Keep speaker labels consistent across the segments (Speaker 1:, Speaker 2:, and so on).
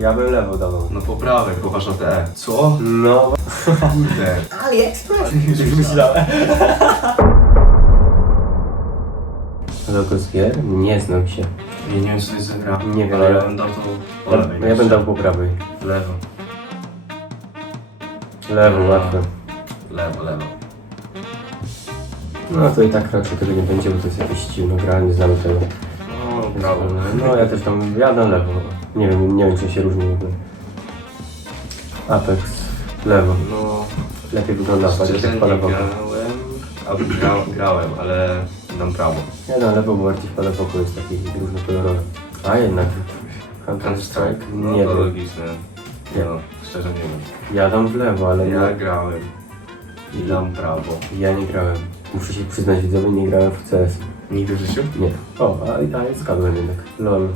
Speaker 1: Ja bym lewo dawał.
Speaker 2: No po prawej, bo masz na te E. Co?
Speaker 1: No,
Speaker 2: Kurde.
Speaker 1: AliExpress. Już myślałem. Logos gier? Nie znam się.
Speaker 2: Ja nie wiem co to jest za gra.
Speaker 1: Nie wiem,
Speaker 2: ale
Speaker 1: ale-
Speaker 2: ja bym dał to po lewej.
Speaker 1: No ja bym dał po prawej.
Speaker 2: W lewo.
Speaker 1: Lewo, łatwe.
Speaker 2: Lewo, lewo.
Speaker 1: No to i tak raczej tego nie będzie, bo to jest jakieś dziwna gra, nie znamy tego.
Speaker 2: No, prawo.
Speaker 1: No ja też tam, ja na lewo. Nie wiem, nie wiem czy się różni w ogóle. Apex, lewo.
Speaker 2: No,
Speaker 1: Lepiej wygląda,
Speaker 2: szczerze
Speaker 1: bardziej
Speaker 2: nie
Speaker 1: tak pada w oko.
Speaker 2: grałem, gra, grałem, ale dam prawo.
Speaker 1: Ja na lewo, bo bardziej w oko, jest taki różnokolorowy. A jednak, Counter Strike?
Speaker 2: No
Speaker 1: Nie
Speaker 2: to
Speaker 1: wiem.
Speaker 2: logiczne.
Speaker 1: Nie.
Speaker 2: No, szczerze nie wiem.
Speaker 1: Ja dam w lewo, ale
Speaker 2: Ja
Speaker 1: nie,
Speaker 2: grałem i dam prawo.
Speaker 1: ja nie grałem. Muszę się przyznać widzowie, nie grałem w CS.
Speaker 2: Nigdy w życiu?
Speaker 1: Nie. O, a, a zgadłem jednak. LOL.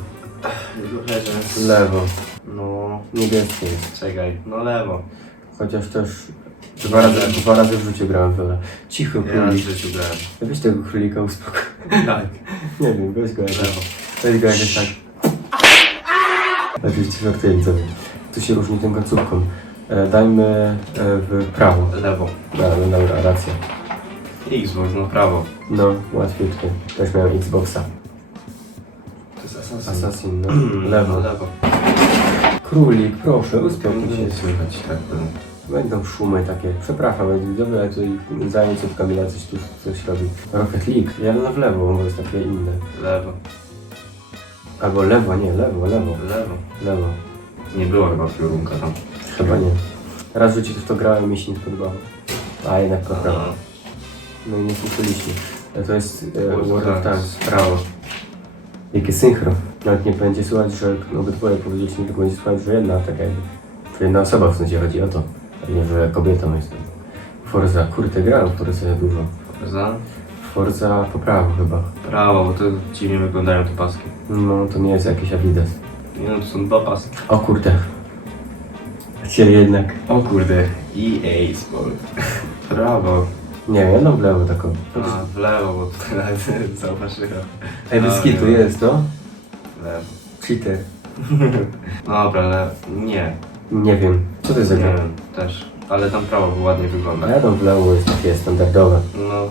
Speaker 1: Lewo.
Speaker 2: No,
Speaker 1: Niebieskie jest.
Speaker 2: czekaj. No lewo.
Speaker 1: Chociaż też dwa razy, dwa razy w życiu grałem w. Cicho,
Speaker 2: Ja raz w
Speaker 1: królik.
Speaker 2: życiu grałem.
Speaker 1: Weź tego królika uspokój.
Speaker 2: Tak.
Speaker 1: Nie wiem, weź go jakoś.
Speaker 2: Lewo.
Speaker 1: Weź go jakoś tak. Oczywiście żartuję widzowie. Tu się różni tą końcówką. E, dajmy e, w prawo.
Speaker 2: Lewo.
Speaker 1: No, no dobra, racja.
Speaker 2: Xbox, no prawo.
Speaker 1: No, łatwiutkie. Też miałem Xboxa.
Speaker 2: Assassin.
Speaker 1: Assassin, no.
Speaker 2: No,
Speaker 1: Lewo.
Speaker 2: lewo.
Speaker 1: Królik, proszę, uspokój się.
Speaker 2: słychać, tak.
Speaker 1: Będą szumy takie. Przepraszam, ale widzowie, ale tutaj zajęców Kamila coś tu coś robi. Rocket League. Ja bym w lewo, bo jest takie inne.
Speaker 2: Lewo.
Speaker 1: Albo lewo, nie, lewo, lewo,
Speaker 2: Lewo.
Speaker 1: lewo.
Speaker 2: Nie było chyba piorunka tam.
Speaker 1: Chyba nie. Raz w życiu też to grałem i mi się nie podobało. A jednak to prawo. No i nie słyszeliście. E, To jest e,
Speaker 2: World of. Tanks,
Speaker 1: prawo. Jakie synchro. Nawet nie będzie słuchać, że obydwoje powiedzieliście, tylko będzie słuchać, że jedna taka jakby. Jedna osoba w sensie chodzi o to. A nie, że kobietą jestem. Forza, kurde, grałem w Forza dużo.
Speaker 2: Za?
Speaker 1: Forza po prawo chyba.
Speaker 2: Prawo, bo to dziwnie wyglądają te paski.
Speaker 1: No to nie jest jakiś Adidas.
Speaker 2: Nie no, to są dwa paski.
Speaker 1: O kurde. Chcieli jednak.
Speaker 2: O kurde. EA Sport. Prawo.
Speaker 1: Nie no w lewo taką.
Speaker 2: A, w lewo, bo tutaj nawet zauważyłem.
Speaker 1: Ej, bez kitu jest, no.
Speaker 2: Lewo.
Speaker 1: Cheater.
Speaker 2: Dobra, ale nie.
Speaker 1: Nie wiem. Co to jest za
Speaker 2: Nie
Speaker 1: gra?
Speaker 2: wiem, też. Ale tam prawo ładnie
Speaker 1: A
Speaker 2: wygląda.
Speaker 1: ja tam w lewo jest takie standardowe.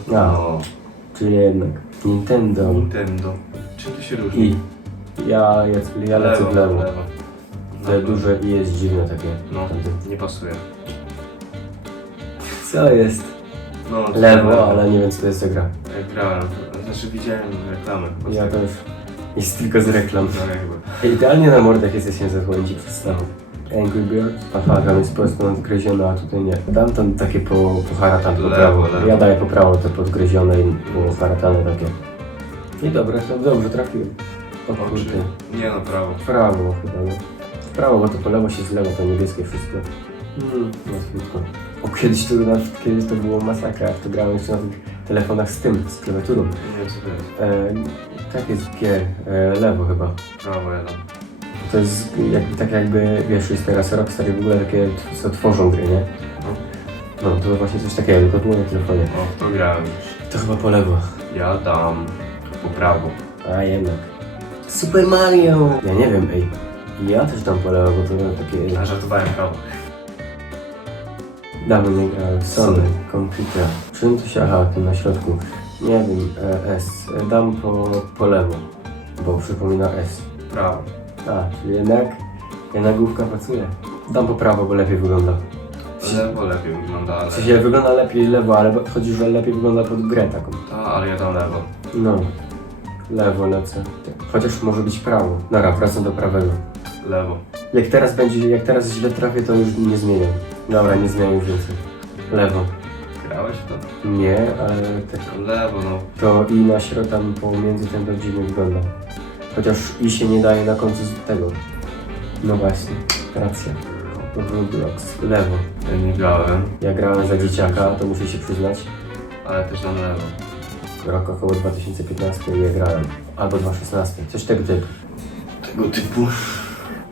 Speaker 2: No,
Speaker 1: A.
Speaker 2: no.
Speaker 1: Czyli jednak. Nintendo.
Speaker 2: Nintendo. Czym to się różni?
Speaker 1: I. Ja, ja, ja lecę w lewo. Te duże i jest dziwne takie.
Speaker 2: No,
Speaker 1: Tamte.
Speaker 2: nie pasuje.
Speaker 1: Co jest?
Speaker 2: No, to
Speaker 1: Lewo, ale nie wiem co to jest za gra.
Speaker 2: Grałem, znaczy widziałem reklamę. z
Speaker 1: Ja
Speaker 2: tego.
Speaker 1: też. Jest tylko z reklam.
Speaker 2: No jakby.
Speaker 1: Idealnie na mordach jesteśmy zasłonięci przedstawą. Angry Bird, tam jest po prostu nadgryziona, a tutaj nie. Dam tam takie po, poharatane po
Speaker 2: Lewo,
Speaker 1: prawo.
Speaker 2: lewo.
Speaker 1: Ja daję po prawo te podgryzione i poharatane takie. I dobre, to dobrze trafiłem. O kurde.
Speaker 2: Nie no, prawo.
Speaker 1: W prawo chyba, no. W prawo, bo to po lewo się zlewa, to niebieskie wszystko. Mm, łatwiutko. O, kiedyś to, na, kiedyś to było masakra, jak to grałem jeszcze na tych telefonach z tym, z klawiaturą.
Speaker 2: Nie wiem co to jest.
Speaker 1: E, tak jest gier, e, lewo chyba.
Speaker 2: Prawo jadę.
Speaker 1: To jest jak, tak jakby, wiesz, jest teraz Rockstar i w ogóle takie, co tworzą gry, nie? No, to właśnie coś takiego, tylko było na telefonie.
Speaker 2: O, w to grałem już.
Speaker 1: To chyba po lewo.
Speaker 2: Ja dam po prawo.
Speaker 1: A jednak. Super Mario! Ja nie wiem, ej. Ja też dam po lewo, bo to takie...
Speaker 2: A żartowałem prawo.
Speaker 1: Nie grałem. Sony, komputer. Czym tu się... Aha, tym na środku. Nie wiem, e, S. Dam po, po lewo, bo przypomina S.
Speaker 2: Prawo.
Speaker 1: A, czyli jednak... Jednak główka pracuje. Dam po prawo, bo lepiej wygląda.
Speaker 2: Lewo lepiej wygląda, ale...
Speaker 1: W sensie wygląda lepiej lewo, ale chodzi, że lepiej wygląda pod grę taką.
Speaker 2: Ta, ale ja dam lewo.
Speaker 1: No. Lewo lecę. Chociaż może być prawo. Dobra, wracam do prawego.
Speaker 2: Lewo.
Speaker 1: Jak teraz będzie, jak teraz źle trafię, to już nie zmieniam. Dobra, nie zmieniam już więcej. Lewo.
Speaker 2: Grałeś w to?
Speaker 1: Nie, ale tak
Speaker 2: Lewo, no.
Speaker 1: to i na środku tam pomiędzy tym to dziwnie wygląda. Chociaż i się nie daje na końcu z tego. No właśnie, racja. Roblox, lewo.
Speaker 2: Ja nie grałem,
Speaker 1: Ja grałem za dzieciaka, to muszę się przyznać.
Speaker 2: ale też dam lewo.
Speaker 1: Rok około 2015 nie grałem. Albo 2016, coś tego typu.
Speaker 2: Tego typu?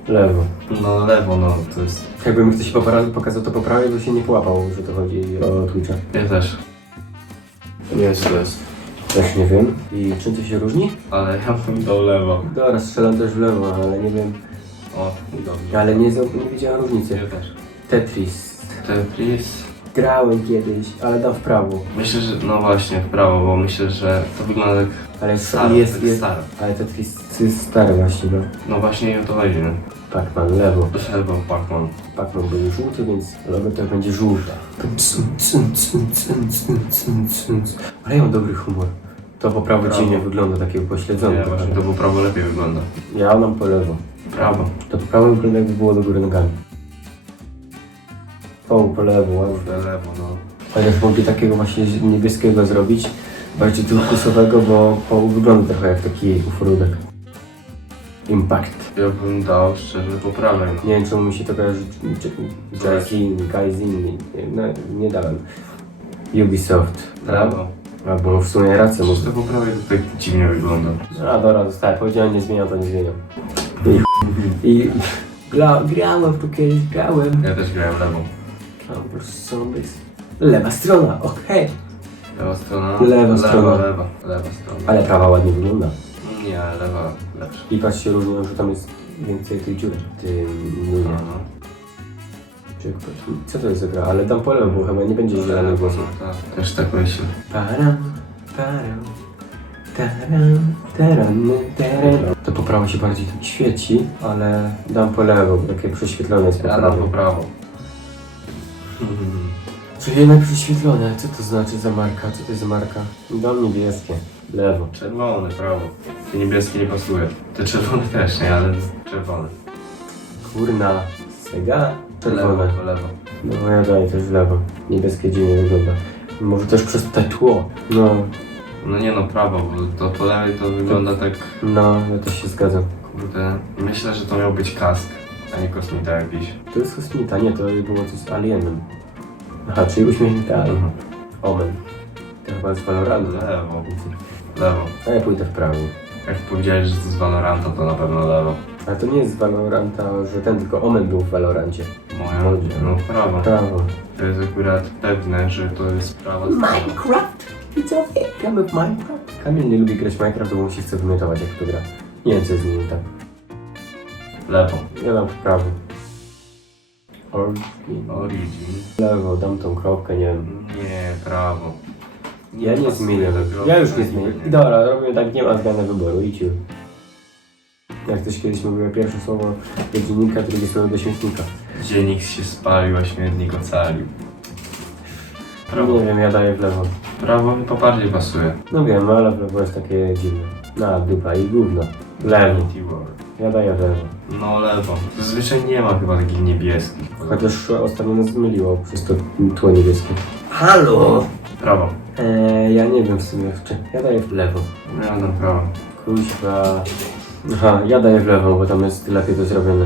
Speaker 1: Lewo.
Speaker 2: No lewo, no. To jest...
Speaker 1: Jakby mi ktoś popra- pokazał to po prawej, to się nie połapał, że to chodzi o Twitcha.
Speaker 2: Ja też. Nie wiem co to jest.
Speaker 1: Też nie wiem. I czym to się różni?
Speaker 2: Ale ja bym dał lewo.
Speaker 1: Dobra, strzelam też w lewo, ale nie wiem.
Speaker 2: O, dobrze.
Speaker 1: Ale nie, za- nie widziałem różnicy.
Speaker 2: Ja też.
Speaker 1: Tetris.
Speaker 2: Tetris.
Speaker 1: Grałem kiedyś, ale dam w prawo.
Speaker 2: Myślę, że no właśnie w prawo, bo myślę, że to wygląda tak
Speaker 1: Ale
Speaker 2: staro,
Speaker 1: jest,
Speaker 2: tak
Speaker 1: jest,
Speaker 2: staro.
Speaker 1: ale Tetris jest stary właśnie, no.
Speaker 2: No właśnie o to chodzi, no.
Speaker 1: Pac-Man, lewo.
Speaker 2: Albo Pac-Man.
Speaker 1: Pac-Man był żółty, więc logo to będzie żółte. Ale ja mam dobry humor. To po prawo cienie wygląda takie upośledzone.
Speaker 2: Nie, właśnie to po prawo lepiej wygląda.
Speaker 1: Ja mam po lewo.
Speaker 2: Prawo.
Speaker 1: To po prawo wygląda jakby było do góry nogami. O, po lewo, ładnie.
Speaker 2: Kurde, lewo, no.
Speaker 1: Chociaż mogli takiego właśnie niebieskiego zrobić, bardziej turkusowego, bo po, wygląda trochę jak taki ufrudek. Impact.
Speaker 2: Ja bym dał szczerze po prawej. no.
Speaker 1: Nie wiem czemu mi się to kojarzy z nie, no, nie dałem. Ubisoft.
Speaker 2: Prawo.
Speaker 1: Albo w sumie rację mówię.
Speaker 2: to po prawej to tak dziwnie wygląda.
Speaker 1: A dobra, zostałem, powiedziałem nie zmieniam, to nie zmieniam. I, i gra, grałem w to kiedyś, grałem.
Speaker 2: Ja też grałem lewą.
Speaker 1: Camper Zombies. Lewa strona, okej.
Speaker 2: Lewa strona.
Speaker 1: Lewa strona.
Speaker 2: Lewa, lewa strona.
Speaker 1: Ale prawa ładnie wygląda.
Speaker 2: Nie, lewa lepsza.
Speaker 1: I patrz się różnią, że tam jest więcej tej dziury. Tym
Speaker 2: No,
Speaker 1: nie. Czy- Co to jest za gra? Ale dam po lewo, chyba nie będzie zielonych głosów.
Speaker 2: No, tak. Też tak myślę.
Speaker 1: Param, param, taram, taram, taram. To po prawo się bardziej tak świeci, ale dam po lewo, bo takie prześwietlone jest po
Speaker 2: Ja po
Speaker 1: prawo.
Speaker 2: prawo.
Speaker 1: Czyli jednak prześwietlone, co to znaczy za marka? Co to jest za marka? Dam niebieskie, lewo.
Speaker 2: Czerwony, prawo. Te niebieskie nie pasuje. Te czerwone też nie, ale czerwone.
Speaker 1: Kurna, Sega? Czerwone.
Speaker 2: Lewo, lewo.
Speaker 1: No ja daję też w lewo. Niebieskie dziwnie wygląda. Może też przez te tło. No,
Speaker 2: No nie no, prawo, bo to po lewej to wygląda tak,
Speaker 1: no, ja też się zgadzam.
Speaker 2: kurde, myślę, że to miał być kask, a nie kosmita jakiś.
Speaker 1: To jest kosmita, nie, to było coś z alienem. Aha, czyli uśmiechnięty alien.
Speaker 2: Mhm.
Speaker 1: Omen. To chyba z Valorant.
Speaker 2: Lewo, lewo.
Speaker 1: A ja pójdę w prawo.
Speaker 2: Jak powiedziałeś, że to z Valoranta, to na pewno lewo.
Speaker 1: Ale to nie jest z Valoranta, że ten tylko Omen był w Valorancie.
Speaker 2: Moja?
Speaker 1: Chodzi.
Speaker 2: No prawo.
Speaker 1: Prawo.
Speaker 2: To jest akurat pewne, że to jest prawa strona.
Speaker 1: Minecraft! Widzowie, gramy w Minecraft. Kamil nie lubi grać w Minecraft, bo mu się chce wymiotować jak to gra. Nie wiem co jest z nim tak.
Speaker 2: Lewo.
Speaker 1: Ja dam w prawo. Origin.
Speaker 2: Origin.
Speaker 1: Lewo, dam tą kropkę, nie wiem.
Speaker 2: Nie, prawo.
Speaker 1: Ja nie
Speaker 2: pasuje
Speaker 1: zmienię.
Speaker 2: do kropki.
Speaker 1: Ja już nie zmienię. Dobra, robimy tak, nie ma zmiany wyboru, idź już. Jak ktoś kiedyś mówił, pierwsze słowo do dziennika, drugie słowo do śmietnika.
Speaker 2: Dziennik się spalił, a śmietnik ocalił. Prawo.
Speaker 1: Nie wiem, ja daję w lewo.
Speaker 2: Prawo mi to bardziej pasuje.
Speaker 1: No wiem, ale w lewo jest takie dziwne. Na, dupa i gówno. Lewo.
Speaker 2: Infinity War.
Speaker 1: Ja daję w lewo.
Speaker 2: No lewo. Zazwyczaj nie ma chyba takich niebieskich.
Speaker 1: Chociaż ostatnio nas zmyliło przez to tło niebieskie. Halo!
Speaker 2: Prawo.
Speaker 1: Eee, ja nie wiem w sumie, czy ja daję w lewo.
Speaker 2: Ja dam prawo.
Speaker 1: Kuźwa. Aha, ja daję w lewo, bo tam jest lepiej to zrobione.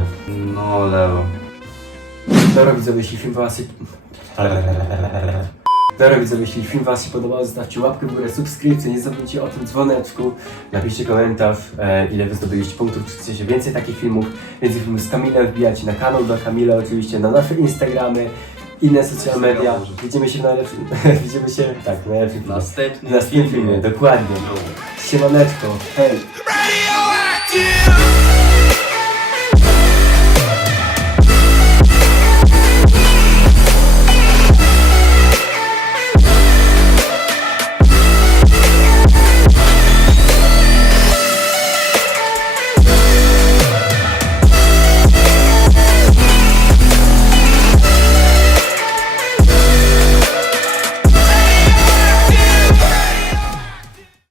Speaker 2: No lewo.
Speaker 1: Dobra widzowie, jeśli film was się... Dobra widzowie, jeśli film was się podobał, zostawcie łapkę w górę, subskrypcję, nie zapomnijcie o tym dzwoneczku, napiszcie komentarz, e, ile wy zdobyliście punktów, czy chcecie więcej takich filmów, więcej filmów z Kamilem, wbijacie na kanał do Kamila, oczywiście na nasze Instagramy, inne social media. Widzimy się w najlepszym, widzimy się, tak, w najlepszym filmie. Następnym filmie, dokładnie. Siemaneczko, hej!
Speaker 3: Radioactive.